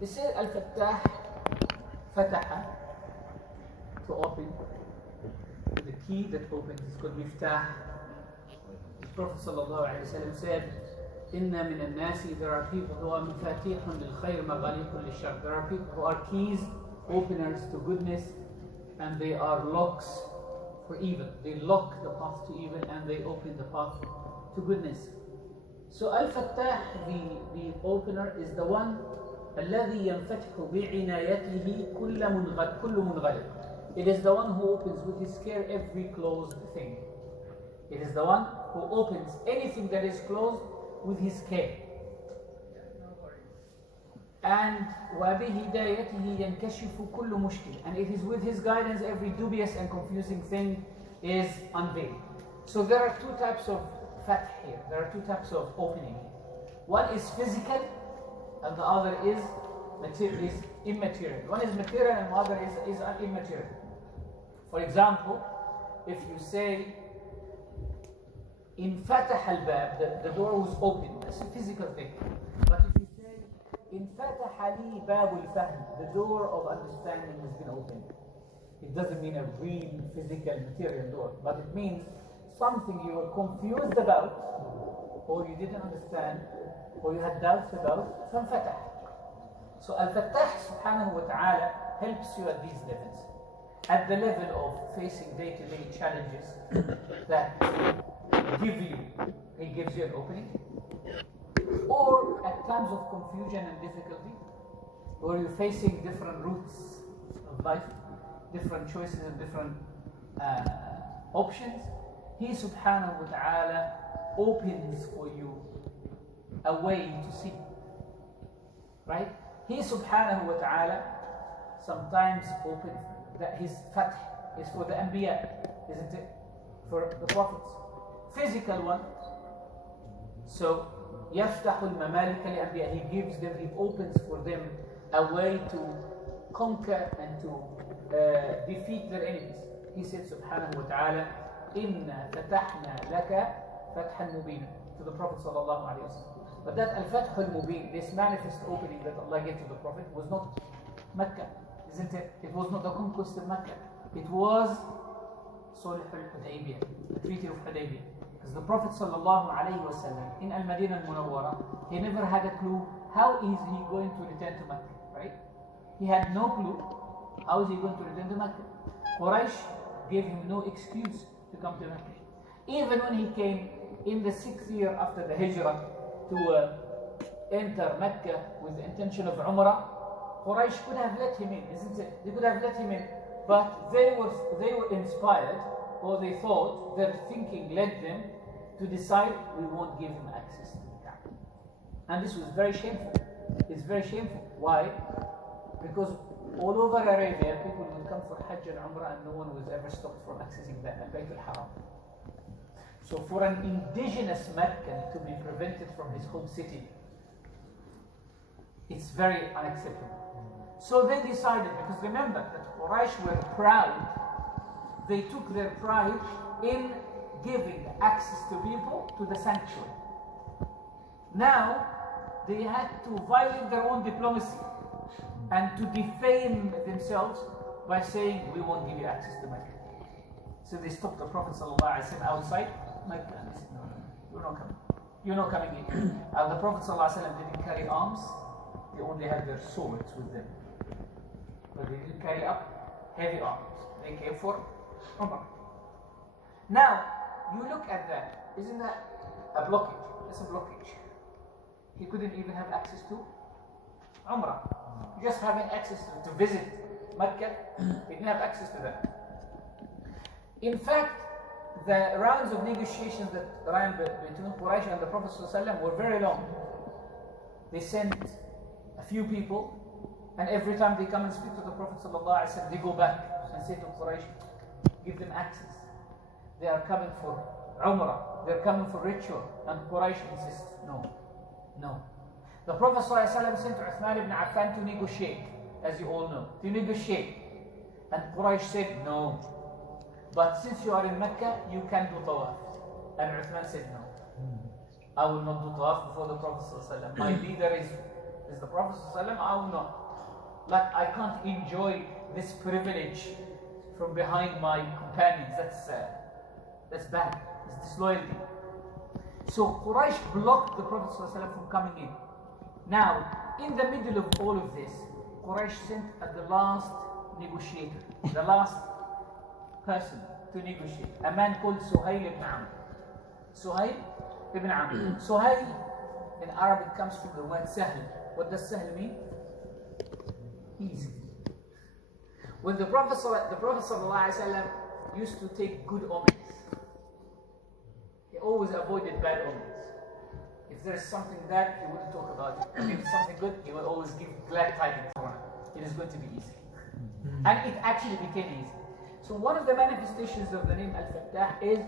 It says Al-Fattah, Fataha, to open. The key that opens is called Miftah. The Prophet ﷺ said, Inna min al-nasi, there are people who are mafatihun lil-khayr maghaliqun lil-shar. There are people who are keys, openers to goodness, and they are locks for evil. They lock the path to evil and they open the path to goodness. So Al-Fattah, the opener, is the one الذي ينفتح بعنايته كل منغلق. It is the one who opens with his care every closed thing. It is the one who opens anything that is closed with his care. And وبهدايته ينكشف كل مشكل. And it is with his guidance every dubious and confusing thing is unveiled. So there are two types of fath here. There are two types of opening here. One is physical and the other is immaterial. One is material and the other is immaterial. For example, if you say in fatah al-bab, the door was open, that's a physical thing. But if you say in fatah li bab al-fahm, the door of understanding has been opened, it doesn't mean a real physical material door, but it means something you were confused about, or you didn't understand, or you had doubts about, from fatah. So Al-Fattah subhanahu wa ta'ala helps you at these levels. At the level of facing day-to-day challenges that he gives you an opening. Or at times of confusion and difficulty, where you're facing different routes of life, different choices and different options, he subhanahu wa ta'ala opens for you a way to see. Right? He subhanahu wa ta'ala sometimes opens that his fath is for the anbiya, isn't it? For the prophets. Physical one. So يفتح الممالك لأنبياء. He gives them, he opens for them a way to conquer and to defeat their enemies. He said subhanahu wa ta'ala, إِنَّا فَتَحْنَا لَكَ فَتْحًا مُبِينًا, to the Prophet sallallahu alayhi wa sallam. But that al-Fath al-Mubin, this manifest opening that Allah gave to the Prophet, was not Mecca, isn't it? It was not the conquest of Mecca. It was Sulh al-Hudaybiyah, the Treaty of Hudaybiyah. Because the Prophet sallallahu alayhi wa sallam in Al-Madinah al-Munawwara, he never had a clue how is he going to return to Mecca, right? He had no clue how is he going to return to Mecca. Quraysh gave him no excuse to come to Mecca. Even when he came in the 6th year after the Hijrah to enter Mecca with the intention of Umrah, Quraysh could have let him in, isn't it? They could have let him in, but they were inspired, or they thought, their thinking led them to decide, we won't give him access to the Kaaba. And this was very shameful. It's very shameful. Why? Because all over Arabia, people would come for Hajj and Umrah and no one was ever stopped from accessing the Bayt al-Haram. So for an indigenous Meccan to be prevented from his home city, it's very unacceptable. So they decided, because remember that Quraysh were proud, they took their pride in giving access to people to the sanctuary. Now, they had to violate their own diplomacy and to defame themselves by saying, we won't give you access to Mecca. So they stopped the Prophet ﷺ outside Mecca and they said, no, you're not coming. You're not coming in. The Prophet ﷺ didn't carry arms, they only had their swords with them. But they didn't carry up heavy arms. They came for Umrah. Now, you look at that, isn't that a blockage? That's a blockage. He couldn't even have access to Umrah. Just having access to visit Mecca, he didn't have access to that. In fact, the rounds of negotiations that ran between Quraysh and the Prophet ﷺ were very long. They sent a few people, and every time they come and speak to the Prophet ﷺ, they go back and say to Quraysh, give them access. They are coming for Umrah, they are coming for ritual, and Quraysh insists, no, no. The Prophet ﷺ sent Uthman ibn Affan to negotiate, as you all know, to negotiate. And Quraysh said, no. But since you are in Mecca, you can do tawaf. And Uthman said, no. I will not do tawaf before the Prophet ﷺ. My leader is Is the Prophet ﷺ? I will not. Like, I can't enjoy this privilege from behind my companions. That's bad. It's disloyalty. So Quraysh blocked the Prophet ﷺ from coming in. Now, in the middle of all of this, Quraysh sent the last negotiator, the last person to negotiate, a man called Suhail ibn Amr. Suhail ibn Amr. Suhail in Arabic comes from the word Sahl. What does Sahl mean? Easy. When the Prophet ﷺ used to take good omens, he always avoided bad omens. If there is something bad, he wouldn't talk about it. If it's something good, he would always give glad tidings. It is going to be easy. And it actually became easy. So one of the manifestations of the name Al-Fattah is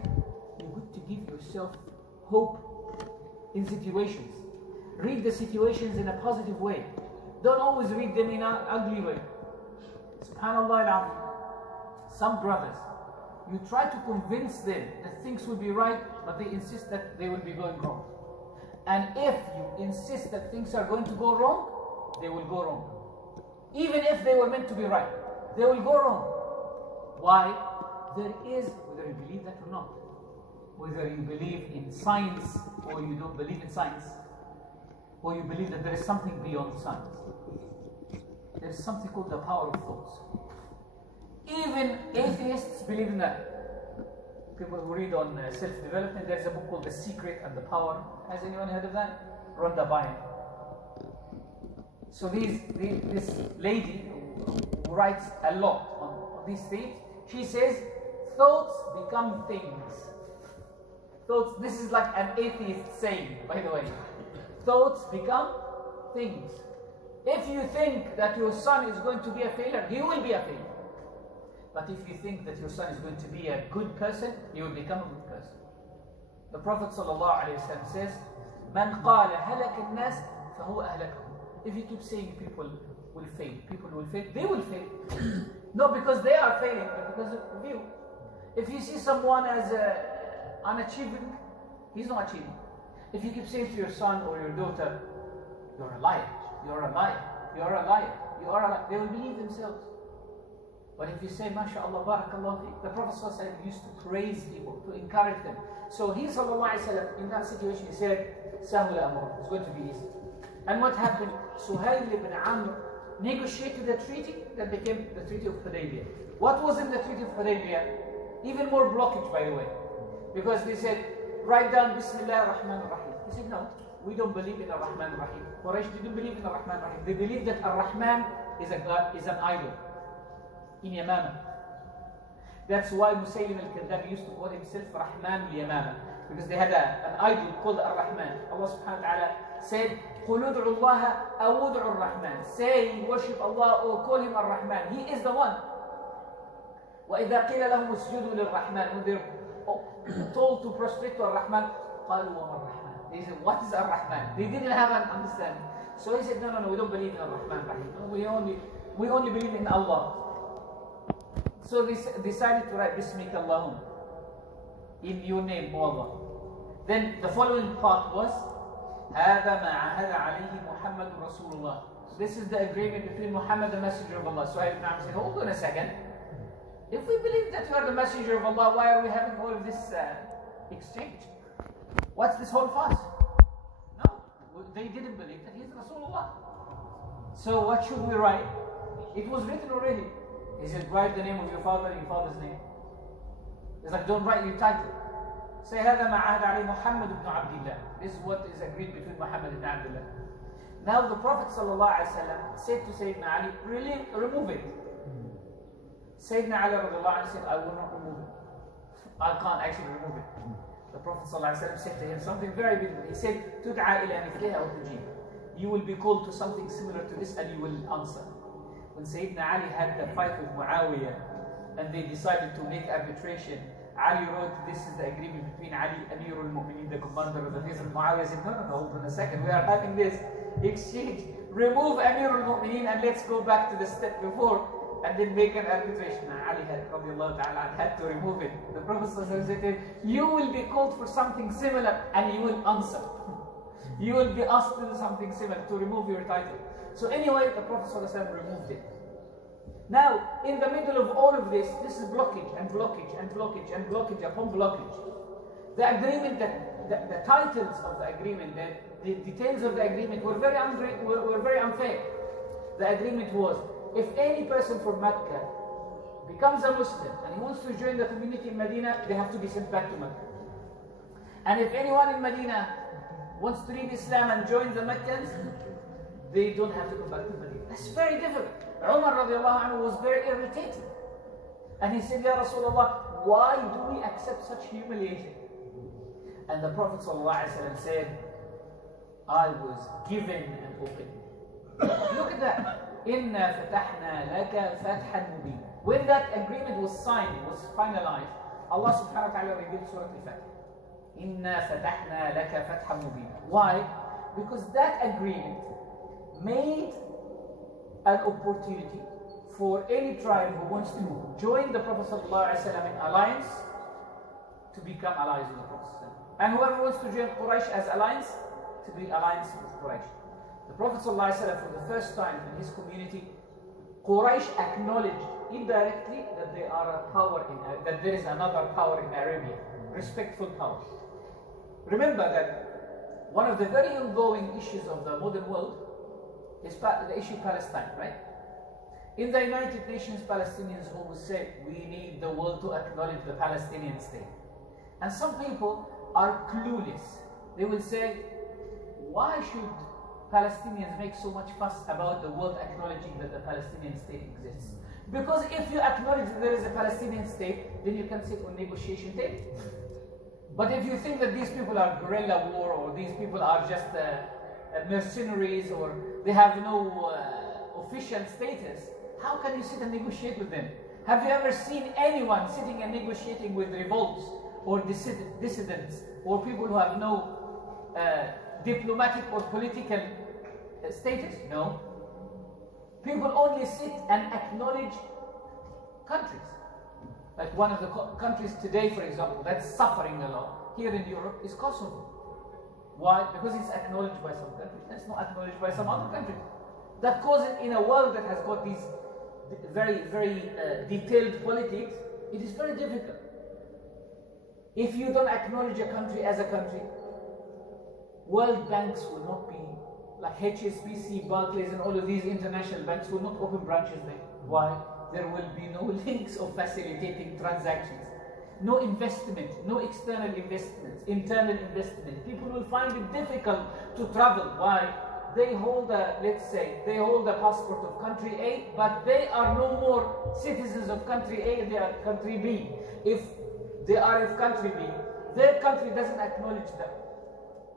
you're good to give yourself hope in situations. Read the situations in a positive way. Don't always read them in an ugly way. Subhanallah al-Azim. Some brothers, you try to convince them that things will be right, but they insist that they will be going wrong. And if you insist that things are going to go wrong, they will go wrong. Even if they were meant to be right, they will go wrong. Why? There is, whether you believe that or not, whether you believe in science or you don't believe in science, or you believe that there is something beyond science, there is something called the power of thoughts. Even atheists believe in that. People who read on self-development, there's a book called The Secret and the Power. Has anyone heard of that? Rhonda Byrne. So this lady who writes a lot on these things, she says, thoughts become things. Thoughts, this is like an atheist saying, by the way. Thoughts become things. If you think that your son is going to be a failure, he will be a failure. But if you think that your son is going to be a good person, he will become a good person. The Prophet ﷺ says, "Man qala halak al-nas, fahuwa ahlakahum." If you keep saying people will fail, they will fail. Not because they are failing, but because of you. If you see someone as unachieving, he's not achieving. If you keep saying to your son or your daughter, "You're a liar, you're a liar, you're a liar, you are a liar," they will believe themselves. But if you say, "MashaAllah, barakallah fi," the Prophet ﷺ used to praise people, to encourage them. So he ﷺ, in that situation, he said, "Sahul amr," it's going to be easy. And what happened? Suhail ibn Amr negotiated a treaty that became the Treaty of Hudaybiyah. What was in the Treaty of Hudaybiyah? Even more blockage, by the way. Because they said, write down Bismillah ar-Rahman ar-Rahim. He said, no, we don't believe in ar-Rahman ar-Rahim. Quraysh didn't believe in ar-Rahman ar-Rahim. They believed that ar-Rahman is a god, is an idol in Yamama. That's why Musaylim al-Kadhab used to call himself Rahman al-Yamama, because they had an idol called ar-Rahman. Allah subhanahu wa ta'ala said, قُلُ ادْعُوا اللَّهَ أَوْ ادْعُوا الرَّحْمَنِ. Say, worship Allah or call him ar-Rahman. He is the one. وَإِذَا قِيلَ لَهُمُ اسْجُدُوا لِلرَّحْمَنِ. When they're told to prostrate to ar-Rahman, قَالُوا وَمَا الرَّحْمَنِ. They said, what is ar-Rahman? They didn't have an understanding. So he said, no, we don't believe in ar-Rahman ar-Rahim. We only believe in Allah. So they decided to write Bismika Allahum, in your name, O Allah. Then the following part was, هذا ما عهد عليه محمد رسول الله. This is the agreement between Muhammad, the messenger of Allah. So I said, hold on a second. If we believe that you are the messenger of Allah, why are we having all of this exchange? What's this whole fuss? No, they didn't believe that he is Rasulullah. So what should we write? It was written already. He said, write the name of your father and your father's name. It's like, don't write your title. Say, هذا ما عهد عليه محمد بن عبد الله. This is what is agreed between Muhammad and Abdullah. Now the Prophet ﷺ said to Sayyidina Ali, remove it. Sayyidina Ali said, I will not remove it. I can't actually remove it. The Prophet ﷺ said to him something very beautiful. He said, تُدْعَى إِلَى مِثْلِهَا وَتُجِيبُ. You will be called to something similar to this and you will answer. When Sayyidina Ali had the fight with Muawiyah and they decided to make arbitration, Ali wrote, this is the agreement between Ali, Amir al-Mu'mineen, the commander of the Hizb. Muawiyah said, no, hold on a second, we are having this exchange. Remove Amir al-Mu'mineen and let's go back to the step before and then make an arbitration. Ali had to remove it. The Prophet said, you will be called for something similar and you will answer. You will be asked to do something similar, to remove your title. So anyway, the Prophet ﷺ removed it. Now, in the middle of all of this is blockage and blockage and blockage and blockage upon blockage. The agreement, the titles of the agreement, the details of the agreement were very unfair. The agreement was, if any person from Mecca becomes a Muslim and he wants to join the community in Medina, they have to be sent back to Mecca. And if anyone in Medina wants to leave Islam and join the Meccans, they don't have to come back to Medina. That's very difficult. Umar radiallahu anhu was very irritated. And he said, Ya Rasulullah, why do we accept such humiliation? And the Prophet ﷺ said, I was given an opening. Look at that. Inna fatahna laka fathan mubina. When that agreement was signed, was finalized, Allah subhanahu wa ta'ala revealed Surah Al-Fatih. Inna fatahna laka fathan mubina. Why? Because that agreement made an opportunity for any tribe who wants to join the Prophet ﷺ in alliance to become allies with the Prophet ﷺ. And whoever wants to join Quraysh as alliance, to be alliance with Quraysh. The Prophet ﷺ, for the first time in his community, Quraysh acknowledged indirectly that they are a power that there is another power in Arabia, respectful power. Remember that one of the very ongoing issues of the modern world is the issue of Palestine, right? In the United Nations, Palestinians always say, we need the world to acknowledge the Palestinian state. And some people are clueless. They will say, why should Palestinians make so much fuss about the world acknowledging that the Palestinian state exists? Because if you acknowledge that there is a Palestinian state, then you can sit on negotiation table. But if you think that these people are guerrilla war, or these people are just mercenaries, or they have no official status, how can you sit and negotiate with them? Have you ever seen anyone sitting and negotiating with revolts or dissidents or people who have no diplomatic or political status? No. People only sit and acknowledge countries. Like one of the countries today, for example, that's suffering a lot here in Europe is Kosovo. Why? Because it's acknowledged by some countries. It's not acknowledged by some other countries. That causes, in a world that has got these very, very detailed politics, it is very difficult. If you don't acknowledge a country as a country, world banks will not be, like HSBC, Barclays, and all of these international banks will not open branches there. Why? There will be no links of facilitating transactions. No investment, no external investments, internal investment. People will find it difficult to travel. Why? They hold let's say, they hold a passport of country A, but they are no more citizens of country A, they are country B. If they are of country B, their country doesn't acknowledge the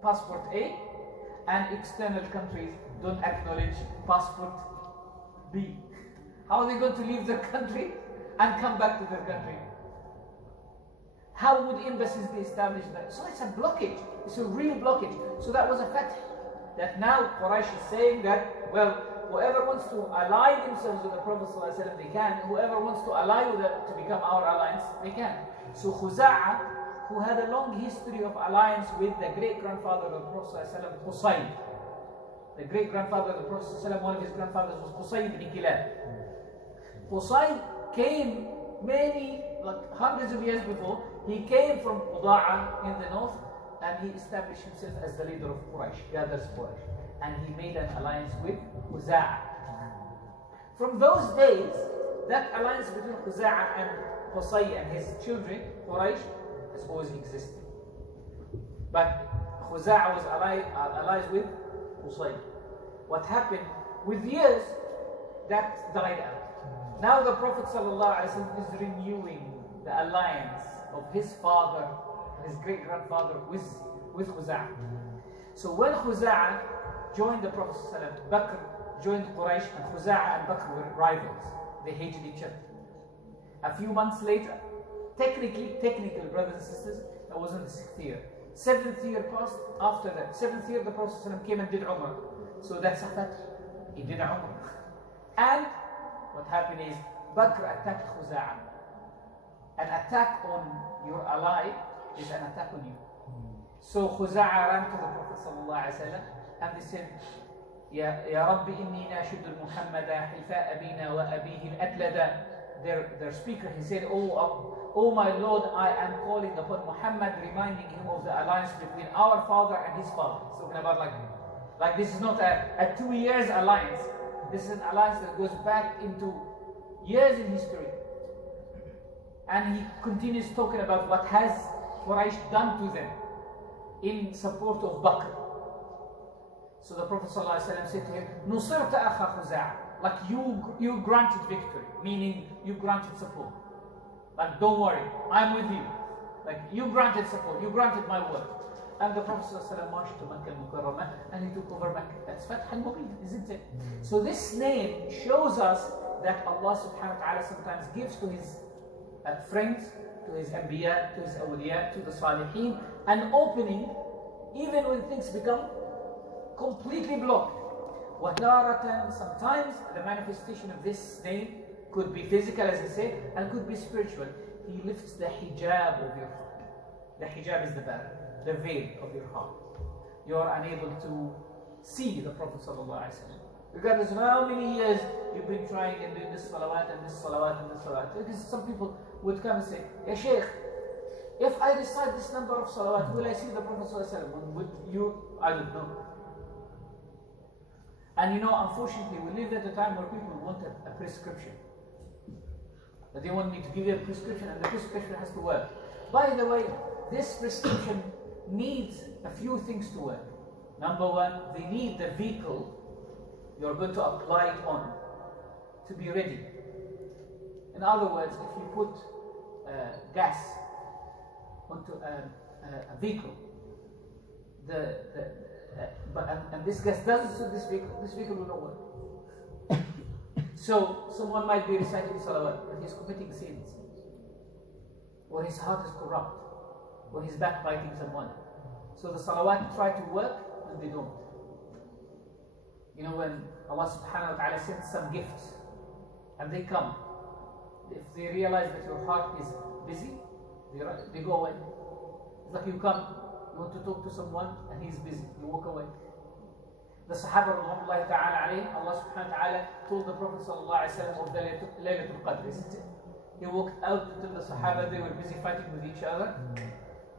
passport A, and external countries don't acknowledge passport B. How are they going to leave their country and come back to their country? How would embassies be established there? So it's a blockage. It's a real blockage. So that was a fact. That now Quraysh is saying that, well, whoever wants to ally themselves with the Prophet ﷺ, they can. Whoever wants to ally with it to become our alliance, they can. So Khuza'a, who had a long history of alliance with the great-grandfather of the Prophet ﷺ, Qusay. The great-grandfather of the Prophet ﷺ, one of his grandfathers was Qusay ibn Kilab. Qusay came like hundreds of years before. He came from Quda'a in the north, and he established himself as the leader of Quraysh, gathers Quraysh. And he made an alliance with Khuza'a. From those days, that alliance between Khuza'a and Qusay and his children, Quraysh, has always existed. But Khuza'a was allies with Qusay. What happened? With years, that died out. Now the Prophet ﷺ is renewing the alliance of his father, his great-grandfather with Khuza'a. So when Khuza'a joined the Prophet ﷺ, Bakr joined Quraysh, and Khuza'a and Bakr were rivals. They hated each other. A few months later, technical brothers and sisters, that was in the 6th year. 7th year passed. After that, 7th year, the Prophet ﷺ came and did Umrah. So that's a fact. He did Umrah. And what happened is, Bakr attacked Khuza'a. An attack on your ally is an attack on you. So Khuza'a ran to the Prophet ﷺ and they said, يا رب إني ناشد محمد حلفاء أبينا وأبيه الأتلد. Their speaker, he said, oh my Lord, I am calling upon Muhammad, reminding him of the alliance between our father and his father. He's talking about like this is not a 2 years alliance. This is an alliance that goes back into years in history. And he continues talking about what has Quraysh done to them in support of Bakr. So the Prophet ﷺ said to him, نُصِرْتَ أَخَا خُزَاعَ. Like you granted victory, meaning you granted support. Like, don't worry, I'm with you. Like, you granted support, you granted my word. And the Prophet ﷺ marched to Makkah al-Mukarramah and he took over Makkah. That's Fath al-Mubin, isn't it? So this name shows us that Allah subhanahu wa ta'ala sometimes gives to his friends, to his anbiya, to his awliya, to the salihin, an opening even when things become completely blocked. وَتَارَةً, sometimes the manifestation of this name could be physical, as I said, and could be spiritual. He lifts the hijab of your heart. The hijab is the veil of your heart. You are unable to see the Prophet ﷺ. Regardless of how many years you've been trying and doing this salawat and this salawat and this salawat. Because some people would come and say, Ya Shaykh, if I recite this number of salawat, will I see the Prophet ﷺ? Would you? I don't know. And you know, unfortunately, we live at a time where people want a prescription. That they want me to give you a prescription and the prescription has to work. By the way, this prescription needs a few things to work. Number one, they need the vehicle you're going to apply it on to be ready. In other words, if you put gas onto a vehicle, and this gas doesn't suit this vehicle will not work. So someone might be reciting salawat, but he's committing sins, or his heart is corrupt, or he's backbiting someone. So the salawat try to work, and they don't. You know, when Allah subhanahu wa ta'ala sends some gifts, and they come, if they realize that your heart is busy, they go away. It's like you come, you want to talk to someone, and he's busy, you walk away. The Sahaba Rahmatullahi ta'ala alayhim, Allah subhanahu wa ta'ala told the Prophet sallallahu alayhi wa sallam of the Laylatul Qadr, isn't it? He walked out to tell the Sahaba they were busy fighting with each other.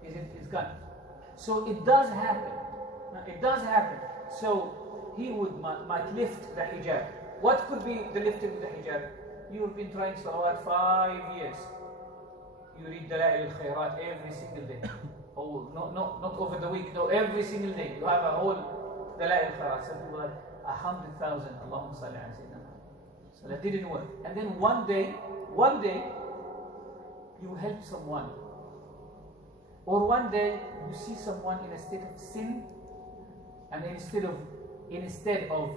It's gone. So it does happen. It does happen. So he might lift the hijab. What could be the lifting of the hijab? You have been trying salawat 5 years. You read Dalail al-Khairat every single day. Oh, not over the week. No, every single day. You have a whole Dalail al-Khairat. Some people have 100,000. Allahumma salli ala Sayyidina. So that didn't work. And then one day, you help someone. Or one day, you see someone in a state of sin, and instead of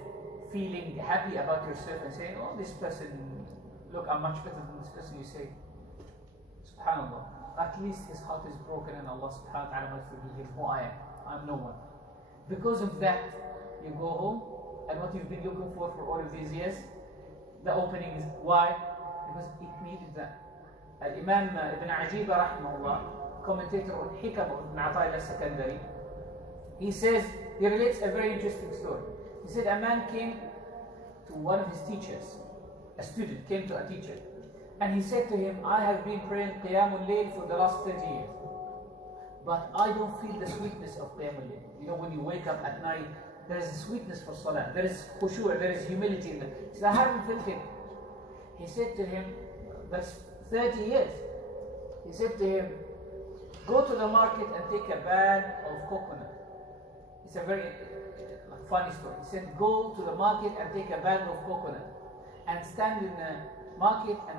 feeling happy about yourself and saying, oh, this person, look, I'm much better than this person, you say, subhanAllah, at least his heart is broken and Allah subhanahu wa ta'ala might forgive him. Who I am? I'm no one. Because of that, you go home, and what you've been looking for all of these years, the opening is why? Because it needed that. Imam Ibn Ajiba rahimahullah, commentator on Hikam of Ibn Ata'illah al-Sakandari, he says, he relates a very interesting story. He said a man came to one of his teachers, a student came to a teacher, and he said to him, I have been praying Qiyamul Layl for the last 30 years, but I don't feel the sweetness of Qiyamul Layl. You know, when you wake up at night, there is a sweetness for Salah, there is khushu', there is humility in it. He said, I haven't felt it. He said to him, that's 30 years. He said to him, go to the market and take a bag of coconut. It's a very funny story. He said, go to the market and take a bag of coconut and stand in the market and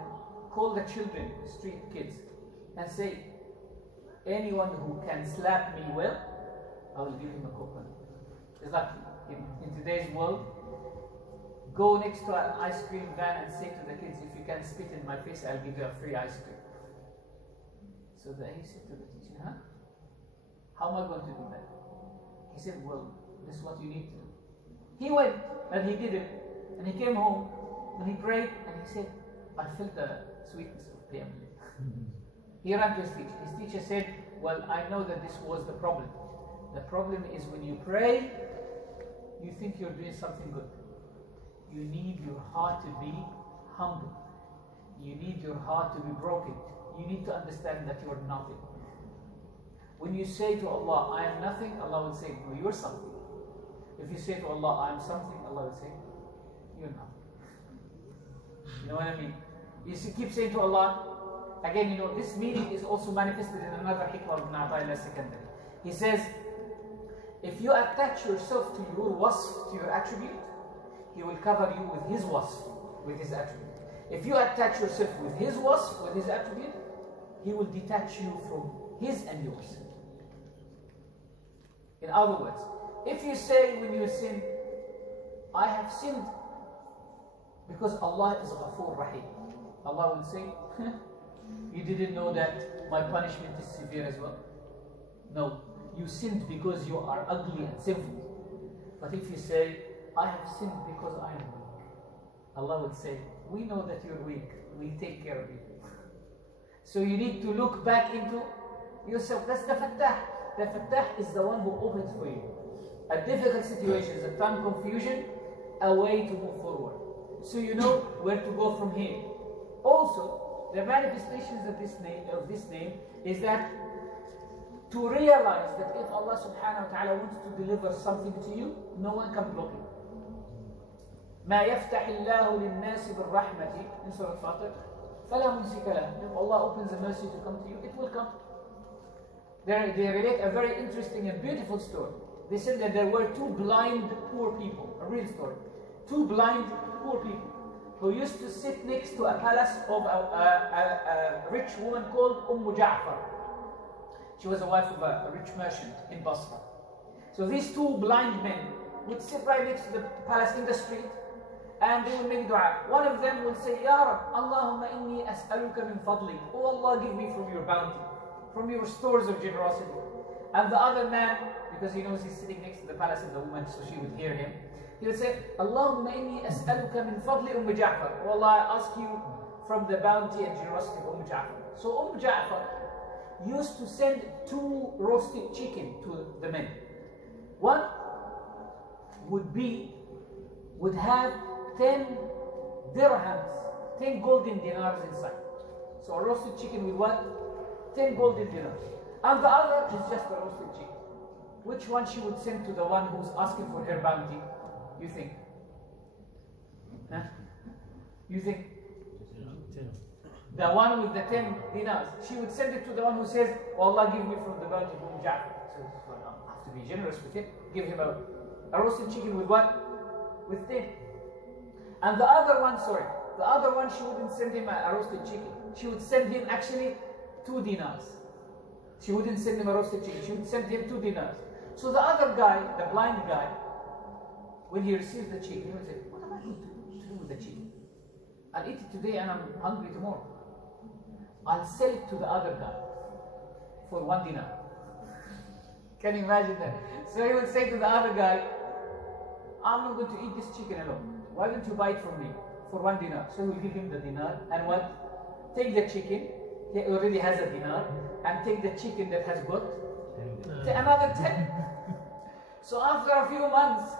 call the children, the street kids, and say, anyone who can slap me well, I will give him a coconut. It's like in today's world, go next to an ice cream van and say to the kids, if you can spit in my face, I'll give you a free ice cream. So he said to the teacher, huh? How am I going to do that? He said, well, this is what you need to do. He went and he did it, and he came home and he prayed and he said, I felt the sweetness of Qiyamul Layl. He ran to his teacher. His teacher said, well, I know that this was the problem. The problem is when you pray, you think you're doing something good. You need your heart to be humble. You need your heart to be broken. You need to understand that you're nothing. When you say to Allah, I am nothing, Allah will say, no, you're something. If you say to Allah, I am something, Allah will say, you're nothing. You know what I mean? You keep saying to Allah, again, you know, this meaning is also manifested in another hikmah of Ibn Ata'illah secondary. He says, if you attach yourself to your wasf, to your attribute, He will cover you with His wasf, with His attribute. If you attach yourself with His wasf, with His attribute, He will detach you from His and yours. In other words, if you say when you sin, I have sinned because Allah is Ghafoor Rahim, Allah will say, you didn't know that my punishment is severe as well? No, you sinned because you are ugly and sinful. But if you say, I have sinned because I am weak, Allah will say, we know that you're weak, we take care of you. So you need to look back into yourself. That's the Fattah. The Fattah is the one who opens for you. At difficult situations, at time confusion, a way to move forward. So you know where to go from here. Also, the manifestations of this name is that to realize that if Allah subhanahu wa ta'ala wants to deliver something to you, no one can block it. ما يفتح الله للناس بالرحمة in Surah Fatir فلا ممسك له. If Allah opens the mercy to come to you, it will come. They relate a very interesting and beautiful story. They said that there were two blind poor people, a real story. Two blind poor people who used to sit next to a palace of a rich woman called Ja'far. She was the wife of a rich merchant in Basra. So these two blind men would sit right next to the palace in the street, and they will make dua. One of them will say, Ya Rab, Allahumma inni as'aluka min fadlik. Oh Allah, give me from your bounty, from your stores of generosity. And the other man, because he knows he's sitting next to the palace of the woman, so she would hear him, he would say, Allahumma inni as'aluka min fadli Ja'far. Oh Allah, I ask you from the bounty and generosity of Ja'far. So Ja'far used to send 2 roasted chicken to the men. One would have 10 dirhams, 10 golden dinars inside. So a roasted chicken with what? 10 golden dinars. And the other is just a roasted chicken. Which one she would send to the one who's asking for her bounty, you think? Huh? You think? The one with the 10 dinars, she would send it to the one who says, oh Allah, give me from the bounty of Ja'far. So I have to be generous with it. Give him a roasted chicken with what? With 10. And the other one, she wouldn't send him a roasted chicken. She would send him actually 2 dinars. She wouldn't send him a roasted chicken. She would send him 2 dinars. So the other guy, the blind guy, when he receives the chicken, he would say, what am I going to do with the chicken? I'll eat it today and I'm hungry tomorrow. I'll sell it to the other guy for 1 dinar. Can you imagine that? So he would say to the other guy, I'm not going to eat this chicken alone. Why don't you buy it from me for 1 dinar? So he will give him the dinar and what? Take the chicken. He already has a dinar, and take the chicken that has got another 10. So after a few months,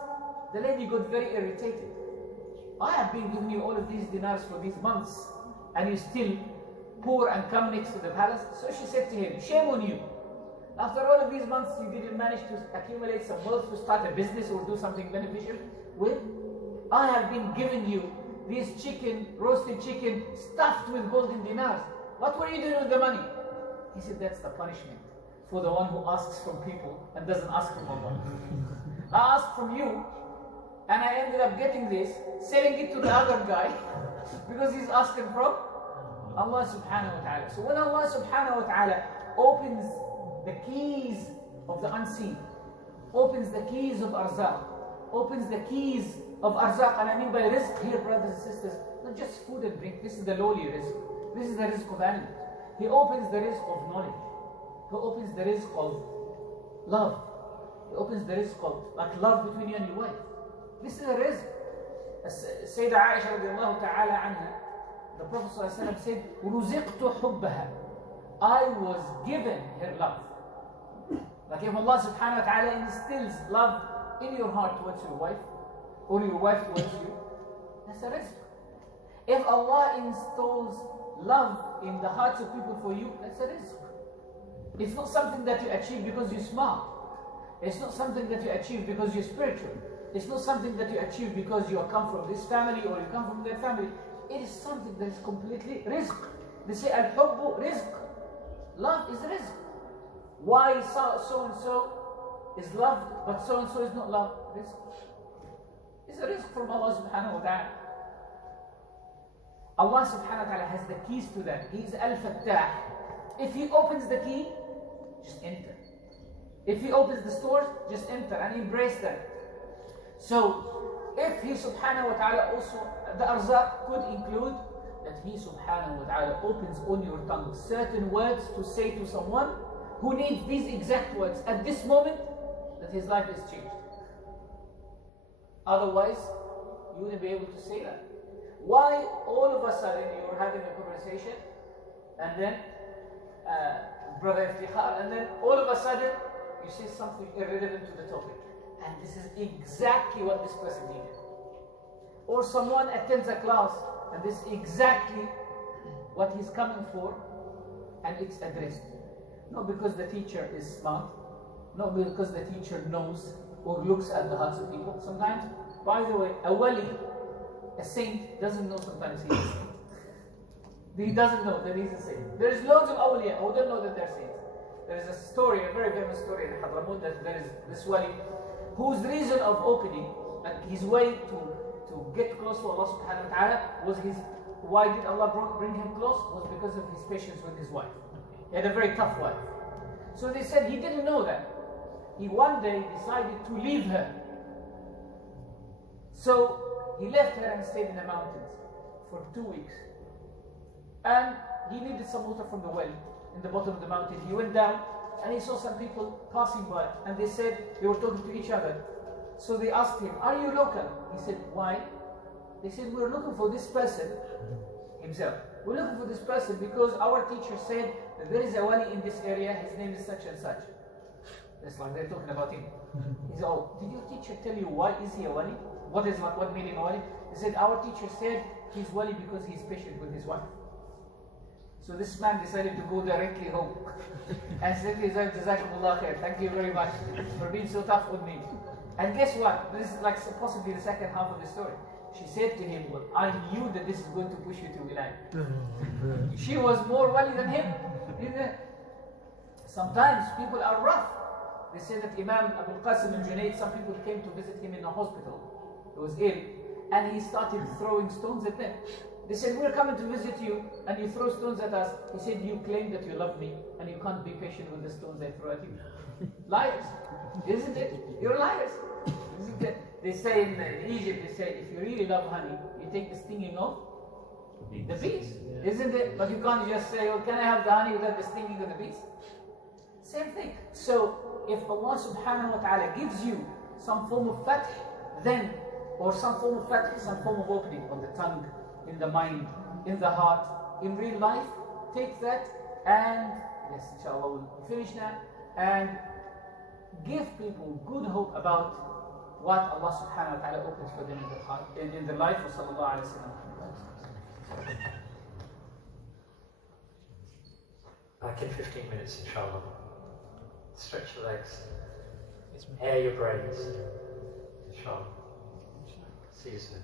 the lady got very irritated. I have been giving you all of these dinars for these months, and you still poor and come next to the palace. So she said to him, shame on you. After all of these months, you didn't manage to accumulate some wealth to start a business or do something beneficial with. I have been giving you this chicken, roasted chicken, stuffed with golden dinars. What were you doing with the money? He said, that's the punishment for the one who asks from people and doesn't ask from Allah. I asked from you, and I ended up getting this, selling it to the other guy, because he's asking from Allah subhanahu wa ta'ala. So when Allah subhanahu wa ta'ala opens the keys of the unseen, opens the keys of arzaq, opens the keys of arzaq, and I mean by rizq here, brothers and sisters, not just food and drink. This is the lowly rizq. This is the rizq of animals. He opens the rizq of knowledge. He opens the rizq of love. He opens the rizq of like love between you and your wife. This is a rizq. As Sayyidah Aisha radiallahu ta'ala anha, the Prophet ﷺ said, رُزِقْتُ حُبَّهَا. I was given her love. Like if Allah subhanahu wa ta'ala instills love in your heart towards your wife, or your wife towards you, that's a rizq. If Allah installs love in the hearts of people for you, that's a rizq. It's not something that you achieve because you're smart. It's not something that you achieve because you're spiritual. It's not something that you achieve because you come from this family or you come from that family. It is something that is completely rizq. They say al-hubbu rizq. Love is rizq. Why so and so is loved but so and so is not loved? Rizq. It's a rizq from Allah subhanahu wa ta'ala. Allah subhanahu wa ta'ala has the keys to that. He is al-fattah. If He opens the key, just enter. If He opens the doors, just enter and embrace them. So, if He subhanahu wa ta'ala also, the arzaq could include that He subhanahu wa ta'ala opens on your tongue certain words to say to someone who needs these exact words at this moment, that his life is changed. Otherwise, you wouldn't be able to say that. Why all of a sudden you're having a conversation and then brother Iftikhar, and then all of a sudden you say something irrelevant to the topic, and this is exactly what this person needed. Or someone attends a class and this is exactly what he's coming for, and it's addressed. Not because the teacher is smart, not because the teacher knows or looks at the hearts of people. Sometimes, by the way, a wali, a saint, doesn't know sometimes he's a saint. He doesn't know that he's a saint. There's loads of awliya who don't know that they're saints. There is a story, a very famous story in Hadramut, that there is this wali whose reason of opening, his way to get close to Allah subhanahu wa ta'ala was why did Allah bring him close? Was because of his patience with his wife. He had a very tough wife. So they said he didn't know that. He one day decided to leave her. So he left her and stayed in the mountains for 2 weeks. And he needed some water from the well in the bottom of the mountain. He went down and he saw some people passing by, and they said they were talking to each other. So they asked him, "Are you local?" He said, "Why?" They said, "We're looking for this person," himself. "We're looking for this person because our teacher said that there is a wali in this area, his name is such and such." That's like they're talking about him. He said, "Oh, did your teacher tell you why is he a wali? What meaning a wali?" He said, "Our teacher said he's wali because he's patient with his wife." So this man decided to go directly home and said, "Jazakumullah khair, thank you very much for being so tough with me." And guess what? This is like possibly the second half of the story. She said to him, "Well, I knew that this is going to push you to wilayah." She was more wali than him. Sometimes people are rough. They say that Imam Abu Qasim al-Junayd, some people came to visit him in a hospital. He was ill, and he started throwing stones at them. They said, "We're coming to visit you, and you throw stones at us." He said, "You claim that you love me, and you can't be patient with the stones I throw at you." Liars, isn't it? You're liars. Isn't it? They say in Egypt, they say, if you really love honey, you take the stinging of the bees, isn't it? But you can't just say, "Oh, can I have the honey without the stinging of the bees?" Same thing. So, if Allah subhanahu wa ta'ala gives you some form of fath, then, or some form of fath, some form of opening on the tongue, in the mind, in the heart, in real life, take that and, yes, inshallah, we'll finish now, and give people good hope about what Allah subhanahu wa ta'ala opens for them in their heart, in their life. Wa sallallahu alayhi wa sallam. Back in 15 minutes, inshallah. Stretch your legs, air your brains, inshallah. See you soon.